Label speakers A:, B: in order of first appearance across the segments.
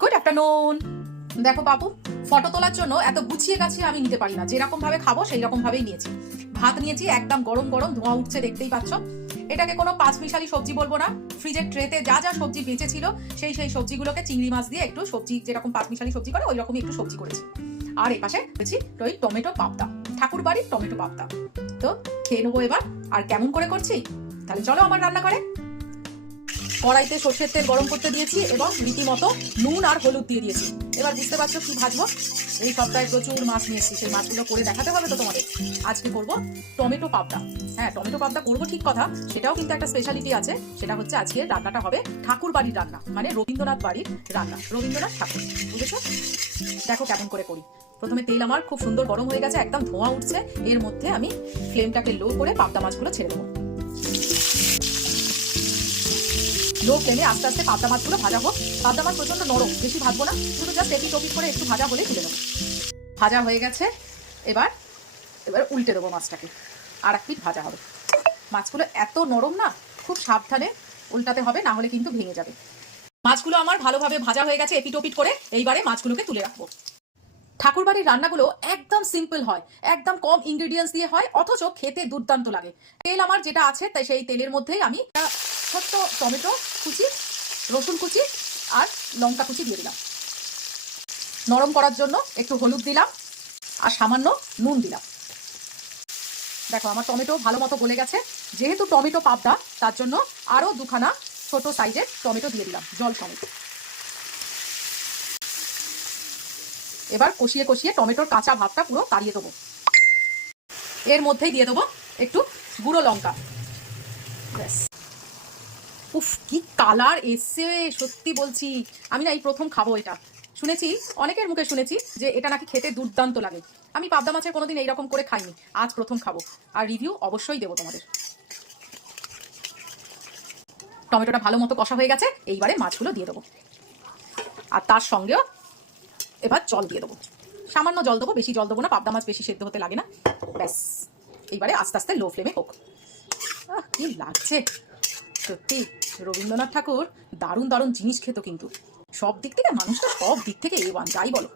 A: Good afternoon দেখো বাবু photo তোলার জন্য এত গুছিয়ে গাছিয়ে আমি নিতে পারি না। যেরকম ভাবে খাব সেই রকম ভাবেই নিয়েছি। ভাত নিয়েছি একদম গরম গরম, ধোঁয়া উঠছে দেখতেই পাচ্ছ। এটাকে কোনো পাঁচ মিশালি সবজি বলব না। ফ্রিজের ট্রেতে যা যা সবজি বেঁচেছিল, সেই সেই সবজিগুলোকে চিংড়ি মাছ দিয়ে একটু সবজি, যেরকম পাঁচ মিশালি সবজি করে ওই রকমই একটু সবজি করেছি। আর এই পাশে করেছি ওই টমেটো পাবদা। ঠাকুর বাড়ির টমেটো পাবদা। তো খেয়ে নেব এবার। আর কেমন করে করছি? তাহলে চলো আমার রান্না করে কড়াইতে সর্ষের তেল গরম করতে দিয়েছি এবং রীতিমতো নুন আর হলুদ দিয়ে দিয়েছি। এবার বুঝতে পারছ কি ভাজবো? এই সপ্তাহে প্রচুর মাছ নিয়ে এসেছি সেই মাছগুলো করে দেখাতে হবে তো তোমাদের। আজকে করব? টমেটো পাবদা। হ্যাঁ টমেটো পাবদা করব ঠিক কথা, সেটাও কিন্তু একটা স্পেশালিটি আছে, সেটা হচ্ছে আজকে রান্নাটা হবে ঠাকুর বাড়ির রান্না মানে রবীন্দ্রনাথ বাড়ির রান্না, রবীন্দ্রনাথ ঠাকুর, বুঝেছ? দেখো কেমন করে করি। প্রথমে তেল আমার খুব সুন্দর গরম হয়ে গেছে, একদম ধোঁয়া উঠছে, এর মধ্যে আমি ফ্লেমটাকে লো করে পাবদা মাছগুলো ছেড়ে দেবো। লো ফ্লেমে আস্তে আস্তে পাবদা মাছগুলো ভাজা হোক। পাবদা মাছ প্রচণ্ড নরম, বেশি ভাজবো না। শুধু জাস্ট এপিট ওপিট করে একটু ভাজা হলে তুলে দেবো ভাজা হয়ে গেছে। এবার এবার উল্টে দেবো মাছটাকে। আর এক পিঠ ভাজা হবে। মাছগুলো এত নরম না, খুব সাবধানে উল্টাতে হবে, না হলে কিন্তু ভেঙে যাবে। মাছগুলো আমার ভালোভাবে ভাজা হয়ে গেছে এপিট ওপিট করে। এইবারে মাছগুলোকে তুলে রাখব। ঠাকুরবাড়ির রান্নাগুলো একদম সিম্পল হয়, একদম কম ইনগ্রিডিয়েন্টস দিয়ে হয়, অথচ খেতে দুর্দান্ত লাগে। তেল আমার যেটা আছে, তাই সেই তেলের মধ্যেই আমি ছোট্ট টমেটো কুচি, রসুন কুচি আর লঙ্কা কুচি দিয়ে দিলাম। নরম করার জন্য একটু হলুদ দিলাম আর সামান্য নুন দিলাম। দেখো, আমার টমেটো ভালো মতো গলে গেছে। যেহেতু টমেটো পাবদা তার জন্য আরও দুখানা ছোট সাইজের টমেটো দিয়ে দিলাম, জল টমেটো। এবার কষিয়ে কষিয়ে টমেটোর কাঁচা ভাবটা পুরো তাড়িয়ে দেবো। এর মধ্যেই দিয়ে দেবো একটু গুঁড়ো লঙ্কা। উফ, কি কালার এসে সত্যি বলছি। আমি না এই প্রথম খাব এটা। শুনেছি, অনেকের মুখে শুনেছি যে এটা নাকি খেতে দুর্দান্ত লাগে। আমি পাবদা মাছের কোনোদিন এইরকম করে খাইনি। আজ প্রথম খাব। আর রিভিউ অবশ্যই দেবো তোমাদের। টমেটোটা ভালো মতো কষা হয়ে গেছে। এইবারে মাছগুলো দিয়ে দেবো। আর তার সঙ্গেও এবার জল দিয়ে দেবো। সামান্য জল দেবো, বেশি জল দেবো না, পাবদা মাছ বেশি সেদ্ধ হতে লাগে না। ব্যাস। এইবারে আস্তে আস্তে লো ফ্লেমে হোক। কি লাগছে? সত্যি, রবীন্দ্রনাথ ঠাকুর দারুণ দারুণ জিনিস খেত কিন্তু। সব দিক থেকে মানুষটা সব দিক থেকে এ ওয়ান যাই বলো।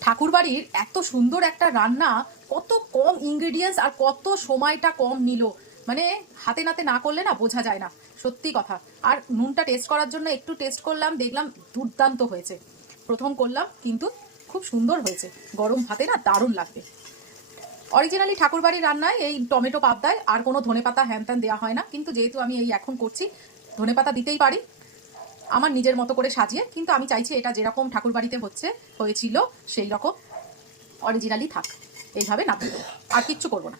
A: ঠাকুর বাড়ির এত সুন্দর একটা রান্না, কত কম ইনগ্রেডিয়েন্টস আর কত সময়টা কম নিল। মানে হাতে নাতে না করলে না বোঝা যায় না। সত্যি কথা। আর নুনটা টেস্ট করার জন্য একটু টেস্ট করলাম, দেখলাম দুর্দান্ত হয়েছে। প্রথম করলাম, কিন্তু খুব সুন্দর হয়েছে। গরম ভাতে না দারুণ লাগবে। অরিজিনালি ঠাকুরবাড়ির রান্নায় এই টমেটো পাবদায় আর কোনো ধনেপাতা হ্যান ত্যান দেওয়া হয় না। কিন্তু যেহেতু আমি এই এখন করছি, ধনেপাতা দিতেই পারি, আমার নিজের মতো করে সাজিয়ে, কিন্তু আমি চাইছি এটা যেরকম ঠাকুরবাড়িতে হচ্ছে, হয়েছিল, সেই রকম অরিজিনালি থাক। এইভাবে না আর কিচ্ছু করব না।